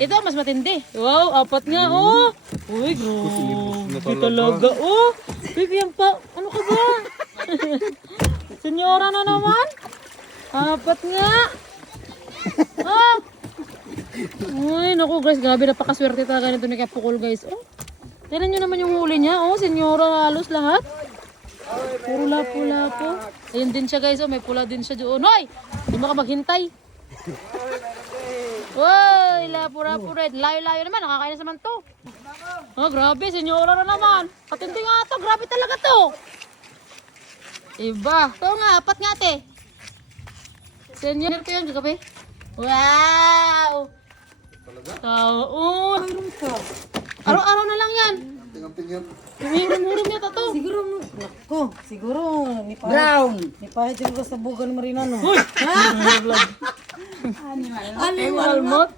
Ito, mas matindi. Wow, apat nga, oh. Uy, grabe talaga, oh. Baby, yan pa. Ano ka ba? Senyora na naman. Apat nga. Ah. Uy, naku guys, grabe napakaswerte talaga nito ni Kapukol guys. Oh. Tignan nyo naman yung huli niya. Oh, senyora halos lahat. Puro lapo-lapo. Ayun din siya guys. Oh, may pula din siya doon. Hoy! Hindi mo ka maghintay. Uy, lapo-lapo red. Layo-layo naman. Nakakainis naman to. Oh, grabe. Senyora na naman. Patindi nga to. Grabe talaga to. Iba. Ito nga. Apat nga te. Senyor ko yan kagabi. Wow! Oo. Araw-araw na lang yan. Humihiram-hiram yata to. Siguro, Brown. nipahit yung ko sa bugan marina no. Uy! Animal Almot.